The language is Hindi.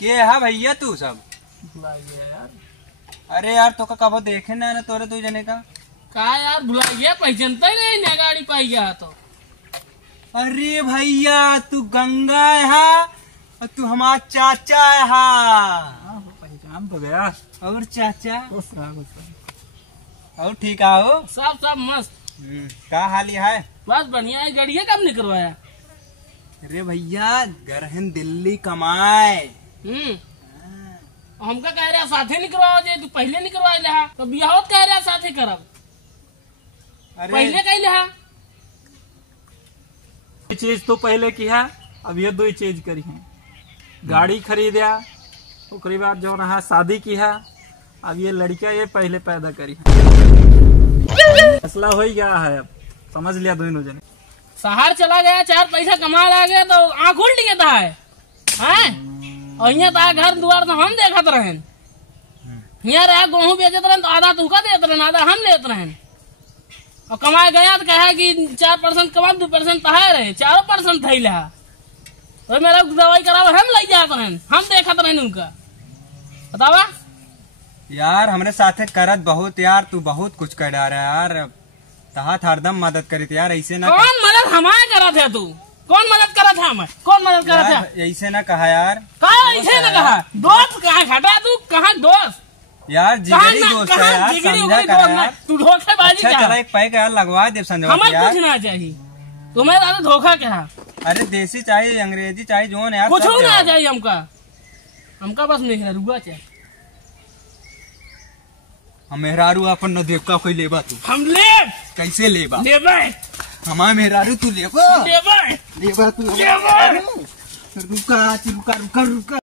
के है भैया तू सब यार। अरे यार तो कबो देखे ना तोरे तू जने का यार भुला गया पहचानता ही नहीं ना गाड़ी पाई गया तो। अरे भैया तू गंगा है और तू हमारा चाचा है। पहचान तो गया। और चाचा और ठीक है हो सब मस्त। का हाल है? बस बढ़िया है। गाड़िया कब निकलवाया? अरे भैया गरहन दिल्ली कमाए। हमका कह रहा साथे निकलवाओ जे तू पहले निकलवा ले तो बियाह कह रहा साथे करब। अरे पहले कह ले चीज तो पहले की है, अब ये दो चीज करी है। गाड़ी खरीदा उसके बाद जो रहा शादी की है, अब ये लड़कियां ये पहले पैदा करी है। फैसला हो ही गया है, अब समझ लिया दोनों जने। शहर चला गया, 4 पैसा कमा ला गया तो आँख उल्ट गया है। और यहाँ था घर द्वार तो हम देखत रहे। यहाँ रहा गेहूँ बेचत रहे तो आधा तुका देते रहे, आधा हम लेते रहे। और कमाए गया तो कहा कि 4% कमा 2% तहाए रहे, 4% थी लहा तो मेरा दवाई करावे हम ले जाते रहे, हम देखत रहे उनका। बतावा यार हमरे साथे करत बहुत यार, तू बहुत कुछ कर रहा है यार। तहात हरदम मदद करी यार, ऐसे ना कौन मदद हमारे करा था? तू कौन मदद करा था? हमें कौन मदद करा था? ऐसे ना कहा यार। कहा ऐसे ना कहा? दोस्त कहाँ घटा? तू कहाँ दोस्त? यार जिगरी दोस्त है यार, समझा कर यार। तू धोखेबाजी अच्छा चला एक पैक यार लगवा दे संजय हमें यार। कुछ ना चाहिए, तुम्हें ज्यादा धोखा क्या? अरे देसी चाहिए अंग्रेजी चाहिए जो यार, कुछ ना चाहिए हमका बस मेहरुआ चाहिए। हम मेहरारू अपन न देखा कोई लेबा तू। हम ले कैसे लेबा? लेबे हमारा मेहरारू तू लेबा लेबे लेबा तू लेबे। रुका रुका रुका रुका।